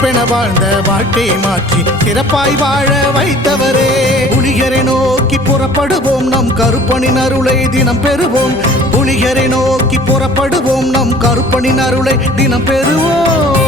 சிறப்பென வாழ்ந்த வாழ்க்கையை மாற்றி சிறப்பாய் வாழ வைத்தவரே புலிகரை நோக்கி புறப்படுவோம் நம் கருப்பணி அருளை தினம் பெறுவோம் புலிகரை நோக்கி புறப்படுவோம் நம் கருப்பணி நருளை தினம் பெறுவோம்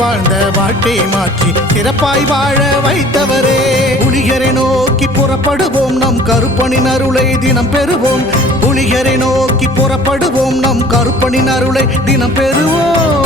வாழ்ந்த வாழ்க்கை மாற்றி சிறப்பாய் வாழ வைத்தவரே புனிகரை நோக்கி புறப்படுவோம் நம் கருப்பணி நருளை தினம் பெறுவோம் புனிகரை நோக்கி புறப்படுவோம் நம் கருப்பணி அருளை தினம் பெறுவோம்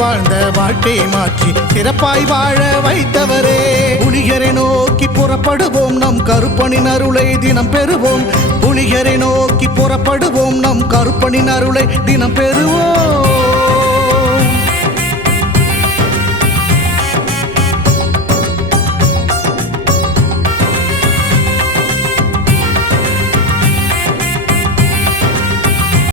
வாழ்ந்த வாழ்க்கை மாற்றி சிறப்பாய் வாழ வைத்தவரே புனிகரை நோக்கி புறப்படுவோம் நம் கருப்பணி அருளை தினம் பெறுவோம் புனிகரை நோக்கி புறப்படுவோம் நம் கருப்பணி அருளை தினம் பெறுவோம்